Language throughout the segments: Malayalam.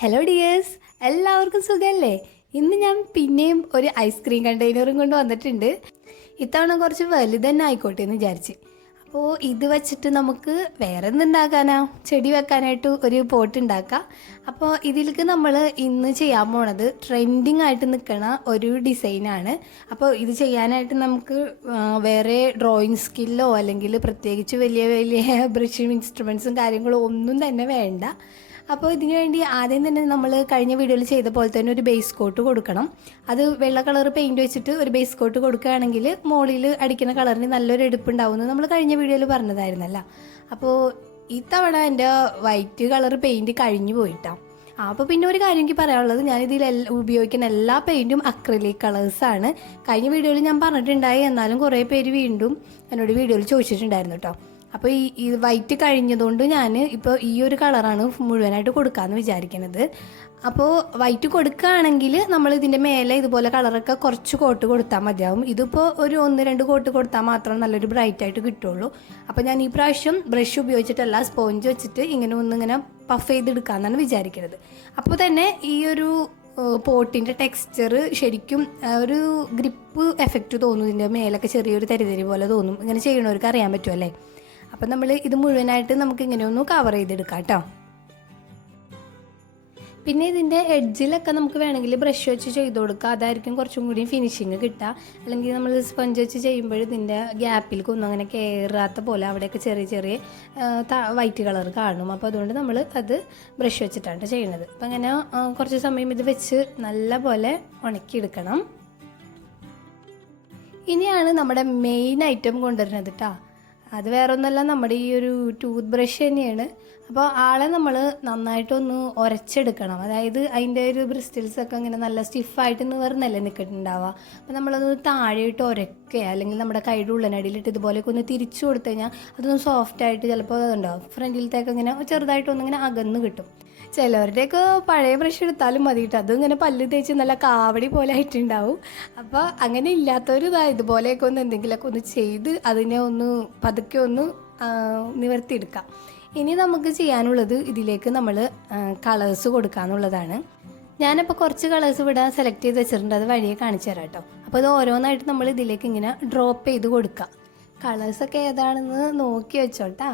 ഹലോ ഡിയേഴ്സ്, എല്ലാവർക്കും സുഖമല്ലേ? ഇന്ന് ഞാൻ പിന്നെയും ഒരു ഐസ്ക്രീം കണ്ടെയ്നറും കൊണ്ട് വന്നിട്ടുണ്ട്. ഇത്തവണ കുറച്ച് വലുത് തന്നെ ആയിക്കോട്ടെ എന്ന് വിചാരിച്ച്. അപ്പോൾ ഇത് വെച്ചിട്ട് നമുക്ക് വേറെ എന്തുണ്ടാക്കാനാ, ചെടി വെക്കാനായിട്ട് ഒരു പോട്ട് ഉണ്ടാക്കാം. അപ്പോൾ ഇതിലേക്ക് നമ്മൾ ഇന്ന് ചെയ്യാൻ പോണത് ട്രെൻഡിങ് ആയിട്ട് നിൽക്കുന്ന ഒരു ഡിസൈനാണ്. അപ്പോൾ ഇത് ചെയ്യാനായിട്ട് നമുക്ക് വേറെ ഡ്രോയിങ് സ്കില്ലോ അല്ലെങ്കിൽ പ്രത്യേകിച്ച് വലിയ വലിയ ബ്രഷിങ് ഇൻസ്ട്രുമെൻറ്റ്സും കാര്യങ്ങളും ഒന്നും തന്നെ വേണ്ട. അപ്പോൾ ഇതിനു വേണ്ടി ആദ്യം തന്നെ നമ്മൾ കഴിഞ്ഞ വീഡിയോയിൽ ചെയ്ത പോലെ തന്നെ ഒരു ബേസ് കോട്ട് കൊടുക്കണം. അത് വെള്ള കളർ പെയിൻറ്റ് വെച്ചിട്ട് ഒരു ബേസ് കോട്ട് കൊടുക്കുകയാണെങ്കിൽ മുകളിൽ അടിക്കുന്ന കളറിന് നല്ലൊരു എടുപ്പുണ്ടാവുമെന്ന് നമ്മൾ കഴിഞ്ഞ വീഡിയോയിൽ പറഞ്ഞതായിരുന്നല്ലോ. അപ്പോൾ ഇത്തവണ എൻ്റെ വൈറ്റ് കളർ പെയിൻറ്റ് കഴിഞ്ഞു പോയിട്ടാണ്. അപ്പോൾ പിന്നെ ഒരു കാര്യം എനിക്ക് പറയാനുള്ളത്, ഞാനിതിൽ ഉപയോഗിക്കുന്ന എല്ലാ പെയിൻറ്റും അക്രിലിക് കളേഴ്സാണ്. കഴിഞ്ഞ വീഡിയോയിൽ ഞാൻ പറഞ്ഞിട്ടുണ്ടായി, എന്നാലും കുറേ പേര് വീണ്ടും എന്നോട് വീഡിയോയിൽ ചോദിച്ചിട്ടുണ്ടായിരുന്നു കേട്ടോ. അപ്പോൾ ഈ വൈറ്റ് കഴിഞ്ഞതുകൊണ്ട് ഞാൻ ഇപ്പോൾ ഈ ഒരു കളറാണ് മുഴുവനായിട്ട് കൊടുക്കാമെന്ന് വിചാരിക്കുന്നത്. അപ്പോൾ വൈറ്റ് കൊടുക്കുകയാണെങ്കിൽ നമ്മൾ ഇതിൻ്റെ മേലെ ഇതുപോലെ കളറൊക്കെ കുറച്ച് കോട്ട് കൊടുത്താൽ മതിയാവും. ഇതിപ്പോൾ ഒരു 1-2 കോട്ട് കൊടുത്താൽ മാത്രം നല്ലൊരു ബ്രൈറ്റായിട്ട് കിട്ടുള്ളൂ. അപ്പോൾ ഞാൻ ഈ പ്രാവശ്യം ബ്രഷ് ഉപയോഗിച്ചിട്ടല്ല, സ്പോഞ്ച് വെച്ചിട്ട് ഇങ്ങനെ പഫ് ചെയ്തെടുക്കാമെന്നാണ് വിചാരിക്കുന്നത്. അപ്പോൾ തന്നെ ഈ ഒരു പോട്ടിൻ്റെ ടെക്സ്ചർ ശരിക്കും ഒരു ഗ്രിപ്പ് എഫക്റ്റ് തോന്നും. ഇതിൻ്റെ മേലൊക്കെ ചെറിയൊരു തരിതരി പോലെ തോന്നും. ഇങ്ങനെ ചെയ്യണവർക്ക് അറിയാൻ പറ്റുമല്ലേ? അപ്പം നമ്മൾ ഇത് മുഴുവനായിട്ട് നമുക്ക് ഇങ്ങനെ ഒന്ന് കവർ ചെയ്തെടുക്കാം കേട്ടോ. പിന്നെ ഇതിൻ്റെ എഡ്ജിലൊക്കെ നമുക്ക് വേണമെങ്കിൽ ബ്രഷ് വെച്ച് ചെയ്ത് കൊടുക്കുക. അതായിരിക്കും കുറച്ചും കൂടി ഫിനിഷിങ് കിട്ടുക. അല്ലെങ്കിൽ നമ്മൾ സ്പഞ്ച് വെച്ച് ചെയ്യുമ്പോൾ ഇതിൻ്റെ ഗ്യാപ്പിലേക്കൊന്നും അങ്ങനെ കയറാത്ത പോലെ അവിടെയൊക്കെ ചെറിയ ചെറിയ വൈറ്റ് കളർ കാണും. അപ്പോൾ അതുകൊണ്ട് നമ്മൾ അത് ബ്രഷ് വെച്ചിട്ടാണ് ചെയ്യുന്നത്. അപ്പം അങ്ങനെ കുറച്ച് സമയം ഇത് വെച്ച് നല്ല പോലെ ഉണക്കിയെടുക്കണം. ഇനിയാണ് നമ്മുടെ മെയിൻ ഐറ്റം കൊണ്ടുവരുന്നത് കേട്ടോ. അത് വേറെ ഒന്നുമല്ല, നമ്മുടെ ഈ ഒരു ടൂത്ത് ബ്രഷ് തന്നെയാണ്. അപ്പോൾ ആളെ നമ്മൾ നന്നായിട്ടൊന്ന് ഉരച്ചെടുക്കണം. അതായത് അതിൻ്റെ ഒരു ബ്രിസ്റ്റിൽസൊക്കെ ഇങ്ങനെ നല്ല സ്റ്റിഫായിട്ട് നിവർന്നല്ലേ നിൽക്കുന്നുണ്ടാവുക. അപ്പോൾ നമ്മളതൊന്ന് താഴെയിട്ട് ഉരക്കുക, അല്ലെങ്കിൽ നമ്മുടെ കൈയുടെ ഉള്ളനടിയിലിട്ട് ഇതുപോലെയൊക്കെ ഒന്ന് തിരിച്ചു കൊടുത്തു കഴിഞ്ഞാൽ അതൊന്ന് സോഫ്റ്റായിട്ട് ചിലപ്പോൾ അതുണ്ടാവും ഫ്രണ്ടിലത്തേക്ക് ഇങ്ങനെ ചെറുതായിട്ടൊന്നിങ്ങനെ അകന്ന് കിട്ടും. ചിലവരുടെയൊക്കെ പഴയ ബ്രഷ് എടുത്താലും മതി കേട്ടോ, അതും ഇങ്ങനെ പല്ല് തേച്ച് നല്ല കാവടി പോലെ ആയിട്ടുണ്ടാവും. അപ്പോൾ അങ്ങനെ ഇല്ലാത്തവർ ഇതുപോലെയൊക്കെ ഒന്ന് എന്തെങ്കിലുമൊക്കെ ഒന്ന് ചെയ്ത് അതിനെ ഒന്ന് പതുക്കെ ഒന്ന് നിവർത്തിയെടുക്കാം. ഇനി നമുക്ക് ചെയ്യാനുള്ളത് ഇതിലേക്ക് നമ്മൾ കളേഴ്സ് കൊടുക്കാമെന്നുള്ളതാണ്. ഞാനപ്പോൾ കുറച്ച് കളേഴ്സ് ഇവിടെ സെലക്ട് ചെയ്ത് വെച്ചിട്ടുണ്ട്, അത് വഴിയെ കാണിച്ചു തരാം കേട്ടോ. അപ്പോൾ ഇത് ഓരോന്നായിട്ട് നമ്മൾ ഇതിലേക്ക് ഇങ്ങനെ ഡ്രോപ്പ് ചെയ്ത് കൊടുക്കുക. കളേഴ്സൊക്കെ ഏതാണെന്ന് നോക്കി വെച്ചോട്ടാ.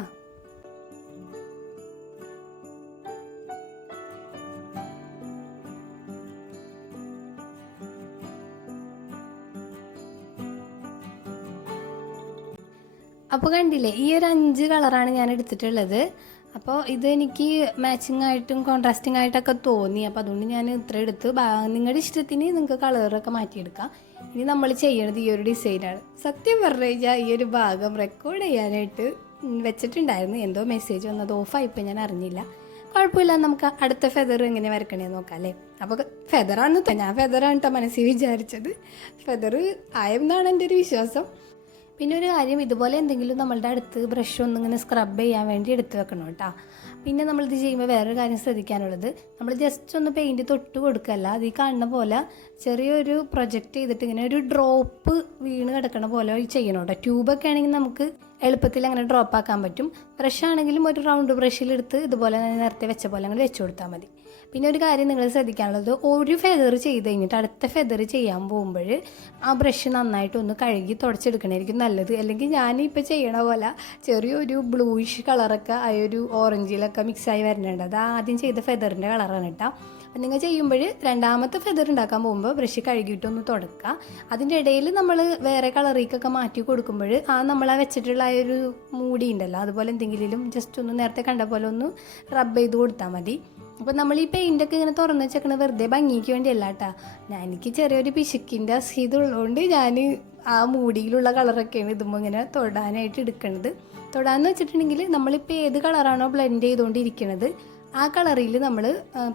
അപ്പോൾ കണ്ടില്ലേ, ഈ ഒരു 5 കളറാണ് ഞാൻ എടുത്തിട്ടുള്ളത്. അപ്പോൾ ഇത് എനിക്ക് മാച്ചിങ് ആയിട്ടും കോൺട്രാസ്റ്റിംഗ് ആയിട്ടൊക്കെ തോന്നി. അപ്പോൾ അതുകൊണ്ട് ഞാൻ ഇത്ര എടുത്ത്, നിങ്ങളുടെ ഇഷ്ടത്തിന് നിങ്ങൾക്ക് കളറൊക്കെ മാറ്റിയെടുക്കാം. ഇനി നമ്മൾ ചെയ്യണത് ഈ ഒരു ഡിസൈനാണ്. സത്യം പറഞ്ഞു കഴിഞ്ഞാൽ ഈ ഒരു ഭാഗം റെക്കോർഡ് ചെയ്യാനായിട്ട് വെച്ചിട്ടുണ്ടായിരുന്നു, എന്തോ മെസ്സേജ് വന്നത് ഓഫായിപ്പോൾ ഞാൻ അറിഞ്ഞില്ല. കുഴപ്പമില്ല, നമുക്ക് അടുത്ത ഫെദർ എങ്ങനെ വരക്കണേന്ന് നോക്കാം അല്ലേ. അപ്പോൾ ഫെദറാണെന്ന് ഞാൻ ഫെദറാണ് കേട്ടോ മനസ്സിൽ വിചാരിച്ചത്. ഫെദർ ആയെന്നാണ് എൻ്റെ ഒരു വിശ്വാസം. പിന്നെ ഒരു കാര്യം, ഇതുപോലെ എന്തെങ്കിലും നമ്മളുടെ അടുത്ത് ബ്രഷ് ഒന്നിങ്ങനെ സ്ക്രബ് ചെയ്യാൻ വേണ്ടി എടുത്ത് വെക്കണം കേട്ടോ. പിന്നെ നമ്മളിത് ചെയ്യുമ്പോൾ വേറൊരു കാര്യം ശ്രദ്ധിക്കാനുള്ളത്, നമ്മൾ ജസ്റ്റ് ഒന്ന് പെയിൻറ്റ് തൊട്ട് കൊടുക്കല്ല, അത് ഈ കാണുന്ന പോലെ ചെറിയൊരു പ്രൊജക്റ്റ് ചെയ്തിട്ട് ഇങ്ങനെ ഒരു ഡ്രോപ്പ് വീണ് കിടക്കണ പോലെ ചെയ്യണം കേട്ടോ. ട്യൂബൊക്കെ ആണെങ്കിൽ നമുക്ക് എളുപ്പത്തിൽ അങ്ങനെ ഡ്രോപ്പ് ആക്കാൻ പറ്റും. ബ്രഷ് ആണെങ്കിലും ഒരു റൗണ്ട് ബ്രഷിലെടുത്ത് ഇതുപോലെ നേരത്തെ വെച്ച പോലെ അങ്ങനെ വെച്ച് കൊടുത്താൽ മതി. പിന്നെ ഒരു കാര്യം നിങ്ങൾ ശ്രദ്ധിക്കാനുള്ളത്, ഒരു ഫെദർ ചെയ്ത് കഴിഞ്ഞിട്ട് അടുത്ത ഫെദർ ചെയ്യാൻ പോകുമ്പോൾ ആ ബ്രഷ് നന്നായിട്ടൊന്ന് കഴുകി തുടച്ചെടുക്കണമായിരിക്കും നല്ലത്. അല്ലെങ്കിൽ ഞാനിപ്പോൾ ചെയ്യണ പോലെ ചെറിയൊരു ബ്ലൂയിഷ് കളറൊക്കെ ആ ഒരു ഓറഞ്ചിലൊക്കെ മിക്സായി വരണുണ്ട്. അത് ആദ്യം ചെയ്ത ഫെദറിൻ്റെ കളറാണ് കേട്ടോ. അപ്പം നിങ്ങൾ ചെയ്യുമ്പോൾ രണ്ടാമത്തെ ഫെദർ ഉണ്ടാക്കാൻ പോകുമ്പോൾ ബ്രഷ് കഴുകിയിട്ടൊന്ന് തുടക്കുക. അതിൻ്റെ ഇടയിൽ നമ്മൾ വേറെ കളറിക്കൊക്കെ മാറ്റി കൊടുക്കുമ്പോൾ നമ്മൾ വെച്ചിട്ടുള്ള ആ ഒരു മൂടി ഉണ്ടല്ലോ, അതുപോലെ എന്തെങ്കിലും ജസ്റ്റ് ഒന്ന് നേരത്തെ കണ്ട പോലെ ഒന്ന് റബ്ബ് ചെയ്ത് കൊടുത്താൽ മതി. അപ്പോൾ നമ്മൾ ഈ പെയിൻ്റൊക്കെ ഇങ്ങനെ തുറന്ന് വെച്ചേക്കണ വെറുതെ ഭംഗിക്ക് വേണ്ടിയല്ല കേട്ടോ. എനിക്ക് ചെറിയൊരു പിശുക്കിൻ്റെ അസുഖമുള്ളതുകൊണ്ട് ഞാൻ ആ മൂടിയിലുള്ള കളറൊക്കെയാണ് ഇതുമ്പോൾ ഇങ്ങനെ തൊടാനായിട്ട് എടുക്കണത്. തൊടാന്ന് വെച്ചിട്ടുണ്ടെങ്കിൽ നമ്മളിപ്പോൾ ഏത് കളറാണോ ബ്ലെൻഡ് ചെയ്തുകൊണ്ടിരിക്കുന്നത് ആ കളറിൽ നമ്മൾ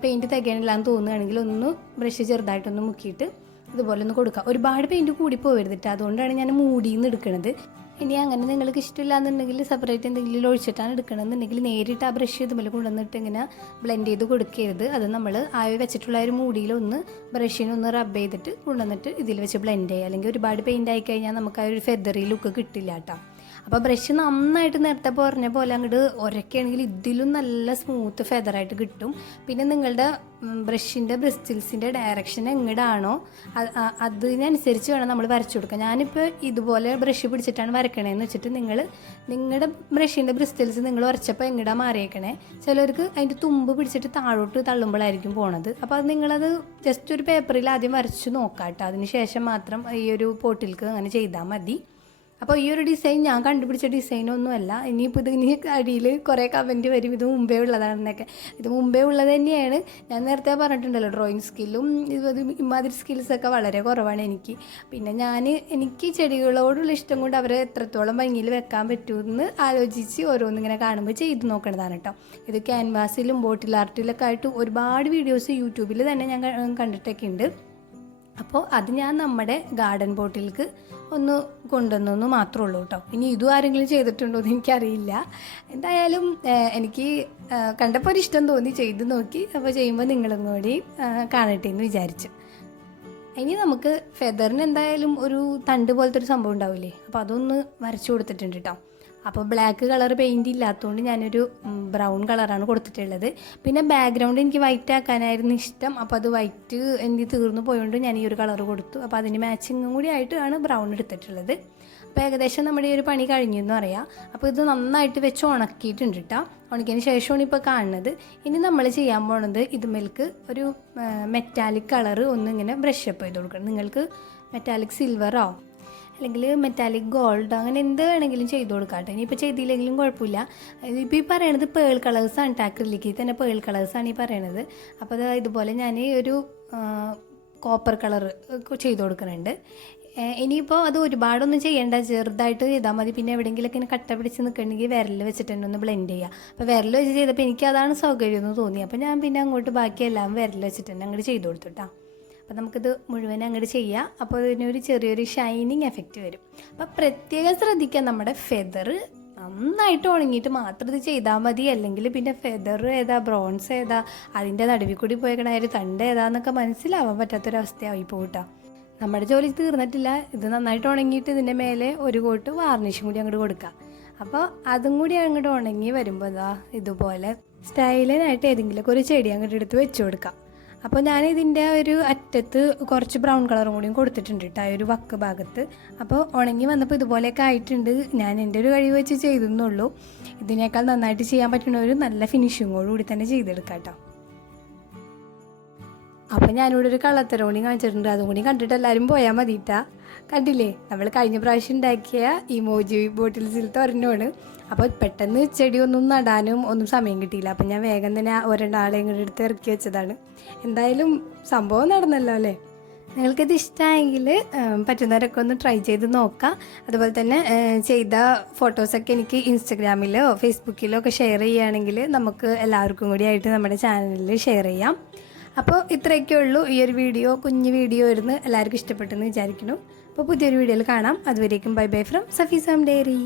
പെയിൻറ്റ് തികയണില്ലാന്ന് തോന്നുകയാണെങ്കിൽ ഒന്ന് ബ്രഷ് ചെറുതായിട്ടൊന്ന് മുക്കിയിട്ട് ഇതുപോലെ ഒന്ന് കൊടുക്കുക. ഒരുപാട് പെയിൻറ്റ് കൂടി പോകരുതിട്ട്, അതുകൊണ്ടാണ് ഞാൻ മൂടിയിൽ നിന്ന് എടുക്കുന്നത്. ഇനി അങ്ങനെ നിങ്ങൾക്ക് ഇഷ്ടമില്ല എന്നുണ്ടെങ്കിൽ സെപ്പറേറ്റ് എന്തെങ്കിലും ഒഴിച്ചിട്ടാണ് എടുക്കണമെന്നുണ്ടെങ്കിൽ നേരിട്ട് ആ ബ്രഷ് ഇതുപോലെ കൊണ്ടുവന്നിട്ട് ഇങ്ങനെ ബ്ലെൻഡ് ചെയ്ത് കൊടുക്കരുത്. അത് നമ്മൾ ആ വെച്ചിട്ടുള്ള ഒരു മൂടിയിലൊന്ന് ബ്രഷിനൊന്ന് റബ്ബ് ചെയ്തിട്ട് കൊണ്ടുവന്നിട്ട് ഇതിൽ വെച്ച് ബ്ലെൻഡ് ചെയ്യുക. അല്ലെങ്കിൽ ഒരുപാട് പെയിൻ്റ് ആയി കഴിഞ്ഞാൽ നമുക്ക് ആ ഒരു ഫെദറി ലുക്ക് കിട്ടില്ല കേട്ടോ. അപ്പോൾ ബ്രഷ് നന്നായിട്ട് നേരത്തെ പറഞ്ഞ പോലെ അങ്ങോട്ട് ഉരക്കുകയാണെങ്കിൽ ഇതിലും നല്ല സ്മൂത്ത് ഫെദറായിട്ട് കിട്ടും. പിന്നെ നിങ്ങളുടെ ബ്രഷിൻ്റെ ബ്രിസ്റ്റിൽസിൻ്റെ ഡയറക്ഷൻ എങ്ങോട്ടാണോ അതിനനുസരിച്ച് വേണം നമ്മൾ വരച്ചു കൊടുക്കുക. ഞാനിപ്പോൾ ഇതുപോലെ ബ്രഷ് പിടിച്ചിട്ടാണ് വരക്കണേന്ന് വെച്ചിട്ട് നിങ്ങളുടെ ബ്രഷിൻ്റെ ബ്രിസ്റ്റിൽസ് നിങ്ങൾ ഉരച്ചപ്പോൾ എങ്ങോട്ടാണ് മാറിയേക്കണേ. ചിലർക്ക് അതിൻ്റെ തുമ്പ് പിടിച്ചിട്ട് താഴോട്ട് തള്ളുമ്പോഴായിരിക്കും പോണത്. അപ്പോൾ അത് നിങ്ങളത് ജസ്റ്റ് ഒരു പേപ്പറിൽ ആദ്യം വരച്ച് നോക്കാം കേട്ടോ. അതിന് ശേഷം മാത്രം ഈ ഒരു പോട്ടിൽക്ക് അങ്ങനെ ചെയ്താൽ മതി. അപ്പോൾ ഈ ഒരു ഡിസൈൻ ഞാൻ കണ്ടുപിടിച്ച ഡിസൈനൊന്നുമല്ല. ഇനിയിപ്പോൾ ഇതിന് അടിയിൽ കുറേ കമൻറ്റ് വരും ഇത് മുമ്പേ ഉള്ളതാണെന്നൊക്കെ. ഇത് മുമ്പേ ഉള്ളത് തന്നെയാണ്. ഞാൻ നേരത്തെ പറഞ്ഞിട്ടുണ്ടല്ലോ ഡ്രോയിങ് സ്കില്ലും ഇമാതിരി സ്കിൽസൊക്കെ വളരെ കുറവാണ് എനിക്ക്. പിന്നെ എനിക്ക് ചെടികളോടുള്ള ഇഷ്ടം കൊണ്ട് അവരെ എത്രത്തോളം ഭംഗിയിൽ വെക്കാൻ പറ്റുമെന്ന് ആലോചിച്ച് ഓരോന്നിങ്ങനെ കാണുമ്പോൾ ചെയ്ത് നോക്കണതാണ് കേട്ടോ. ഇത് ക്യാൻവാസിലും ബോട്ടിൽ ആർട്ടിലൊക്കെ ആയിട്ട് ഒരുപാട് വീഡിയോസ് യൂട്യൂബിൽ തന്നെ ഞാൻ കണ്ടിട്ടൊക്കെ ഉണ്ട്. അപ്പോൾ അത് ഞാൻ നമ്മുടെ ഗാർഡൻ ബോട്ടിലേക്ക് ഒന്ന് കൊണ്ടുവന്നു മാത്രമേ ഉള്ളൂ കേട്ടോ. ഇനി ഇതും ആരെങ്കിലും ചെയ്തിട്ടുണ്ടോ എന്ന് എനിക്കറിയില്ല. എന്തായാലും എനിക്ക് കണ്ടപ്പോൾ ഒരു ഇഷ്ടം തോന്നി, ചെയ്ത് നോക്കി. അപ്പോൾ ചെയ്യുമ്പോൾ നിങ്ങളും കൂടി കാണട്ടെ എന്ന് വിചാരിച്ചു. ഇനി നമുക്ക് ഫെദറിന് എന്തായാലും ഒരു തണ്ട് പോലത്തെ ഒരു സംഭവം ഉണ്ടാവില്ലേ, അപ്പോൾ അതൊന്ന് വരച്ചു കൊടുത്തിട്ടുണ്ട് കേട്ടോ. അപ്പോൾ ബ്ലാക്ക് കളർ പെയിൻറ്റ് ഇല്ലാത്തതുകൊണ്ട് ഞാനൊരു ബ്രൗൺ കളറാണ് കൊടുത്തിട്ടുള്ളത്. പിന്നെ ബാക്ക്ഗ്രൗണ്ട് എനിക്ക് വൈറ്റ് ആക്കാനായിരുന്നു ഇഷ്ടം. അപ്പോൾ അത് വൈറ്റ് എനിക്ക് തീർന്നു പോയതുകൊണ്ട് ഞാൻ ഈ ഒരു കളർ കൊടുത്തു. അപ്പോൾ അതിന് മാച്ചിങ്ങും കൂടി ആയിട്ടാണ് ബ്രൗൺ എടുത്തിട്ടുള്ളത്. അപ്പോൾ ഏകദേശം നമ്മുടെ ഈ ഒരു പണി കഴിഞ്ഞെന്ന് പറയാം. അപ്പോൾ ഇത് നന്നായിട്ട് വെച്ച് ഉണക്കിയിട്ടുണ്ട് കേട്ടോ. ഉണക്കിയതിന് ശേഷമാണ് ഇപ്പോൾ കാണുന്നത്. ഇനി നമ്മൾ ചെയ്യാൻ പോണത് ഇതുമേൽക്ക് ഒരു മെറ്റാലിക് കളർ ഒന്നിങ്ങനെ ബ്രഷ് അപ്പ് ചെയ്ത് കൊടുക്കണം. നിങ്ങൾക്ക് മെറ്റാലിക് സിൽവറോ അല്ലെങ്കിൽ മെറ്റാലിക് ഗോൾഡ് അങ്ങനെ എന്ത് വേണമെങ്കിലും ചെയ്ത് കൊടുക്കാം കേട്ടോ. ഇനിയിപ്പോൾ ചെയ്തില്ലെങ്കിലും കുഴപ്പമില്ല. ഇപ്പോൾ ഈ പറയണത് പേൾ കളേഴ്സാണ് കേട്ടോ. അക്രിലിക്കിൽ തന്നെ പേൾ കളേഴ്സാണ് ഈ പറയണത്. അപ്പോൾ അത് ഇതുപോലെ ഞാൻ ഒരു കോപ്പർ കളർ ചെയ്ത് കൊടുക്കുന്നുണ്ട്. ഇനിയിപ്പോൾ അത് ഒരുപാടൊന്നും ചെയ്യേണ്ട, ചെറുതായിട്ട് ചെയ്താൽ മതി. പിന്നെ എവിടെയെങ്കിലുമൊക്കെ ഇങ്ങനെ കട്ട പിടിച്ച് നിൽക്കണമെങ്കിൽ വിരൽ വെച്ചിട്ട് തന്നെ ഒന്ന് ബ്ലെൻഡ് ചെയ്യുക. അപ്പോൾ വിരൽ വെച്ച് ചെയ്തപ്പോൾ എനിക്കതാണ് സൗകര്യം എന്ന് തോന്നി. അപ്പോൾ ഞാൻ പിന്നെ അങ്ങോട്ട് ബാക്കിയെല്ലാം വിരൽ വെച്ചിട്ട് തന്നെ അങ്ങോട്ട് ചെയ്ത് കൊടുത്തു കേട്ടോ. അപ്പോൾ നമുക്കിത് മുഴുവൻ അങ്ങോട്ട് ചെയ്യാം. അപ്പോൾ ഇതിനൊരു ചെറിയൊരു ഷൈനിങ് എഫക്റ്റ് വരും. അപ്പോൾ പ്രത്യേകം ശ്രദ്ധിക്കുക, നമ്മുടെ ഫെദർ നന്നായിട്ട് ഉണങ്ങിയിട്ട് മാത്രം ഇത് ചെയ്താൽ മതി. അല്ലെങ്കിൽ പിന്നെ ഫെദർ ഏതാ ബ്രോൺസ് ഏതാ അതിൻ്റെ നടുവിൽ കൂടി പോയേക്കണ ഒരു തണ്ട് ഏതാന്നൊക്കെ മനസ്സിലാവാൻ പറ്റാത്തൊരവസ്ഥയായി പോകട്ടോ. നമ്മുടെ ജോലി തീർന്നിട്ടില്ല. ഇത് നന്നായിട്ട് ഉണങ്ങിയിട്ട് ഇതിൻ്റെ മേലെ ഒരു കോട്ട് വാർണിഷും കൂടി അങ്ങോട്ട് കൊടുക്കുക. അപ്പോൾ അതും കൂടി അങ്ങോട്ട് ഉണങ്ങി വരുമ്പോൾ ഇതുപോലെ സ്റ്റൈലിനായിട്ട് ഏതെങ്കിലുമൊക്കെ ഒരു ചെടി അങ്ങോട്ട് എടുത്ത് വെച്ച് കൊടുക്കാം. അപ്പോൾ ഞാൻ ഇതിൻ്റെ ഒരു അറ്റത്ത് കുറച്ച് ബ്രൗൺ കളറും കൂടിയും കൊടുത്തിട്ടുണ്ട് കേട്ടോ, ആ ഒരു വക്ക് ഭാഗത്ത്. അപ്പോൾ ഉണങ്ങി വന്നപ്പോൾ ഇതുപോലെയൊക്കെ ആയിട്ടുണ്ട്. ഞാൻ എൻ്റെ ഒരു കഴിവ് വെച്ച് ചെയ്തെന്നുള്ളൂ. ഇതിനേക്കാൾ നന്നായിട്ട് ചെയ്യാൻ പറ്റുന്ന ഒരു നല്ല ഫിനിഷിങ്ങോടുകൂടി തന്നെ ചെയ്തെടുക്കാം കേട്ടോ. അപ്പോൾ ഞാനിവിടെ ഒരു കള്ളത്തരം കൂടി കാണിച്ചിട്ടുണ്ട്. അതും കൂടി കണ്ടിട്ട് എല്ലാവരും പോയാൽ മതിയിട്ടാ. കണ്ടില്ലേ, നമ്മൾ കഴിഞ്ഞ പ്രാവശ്യം ഉണ്ടാക്കിയ ഇമോജി ബോട്ടിൽസിലത്തെ ഒരെണ്ണമാണ്. അപ്പോൾ പെട്ടെന്ന് ചെടിയൊന്നും നടാനും ഒന്നും സമയം കിട്ടിയില്ല. അപ്പം ഞാൻ വേഗം തന്നെ ഒരെണ്ണാളെ ഇങ്ങോട്ട് എടുത്ത് ഇറക്കി വെച്ചതാണ്. എന്തായാലും സംഭവം നടന്നല്ലോ അല്ലേ. നിങ്ങൾക്കിത് ഇഷ്ടമായെങ്കിൽ പറ്റുന്നവരൊക്കെ ഒന്ന് ട്രൈ ചെയ്ത് നോക്കാം. അതുപോലെ തന്നെ ചെയ്ത ഫോട്ടോസൊക്കെ എനിക്ക് ഇൻസ്റ്റഗ്രാമിലോ ഫേസ്ബുക്കിലോ ഒക്കെ ഷെയർ ചെയ്യുകയാണെങ്കിൽ നമുക്ക് എല്ലാവർക്കും കൂടി ആയിട്ട് നമ്മുടെ ചാനലിൽ ഷെയർ ചെയ്യാം. അപ്പോൾ ഇത്രയൊക്കെ ഉള്ളൂ ഈ ഒരു വീഡിയോ, കുഞ്ഞു വീഡിയോ ആയിരുന്നു. എല്ലാവർക്കും ഇഷ്ടപ്പെട്ടെന്ന് വിചാരിക്കുന്നു. അപ്പോൾ പുതിയൊരു വീഡിയോയിൽ കാണാം. അതുവരേക്കും ബൈ ബൈ ഫ്രം സഫി ഡയറി.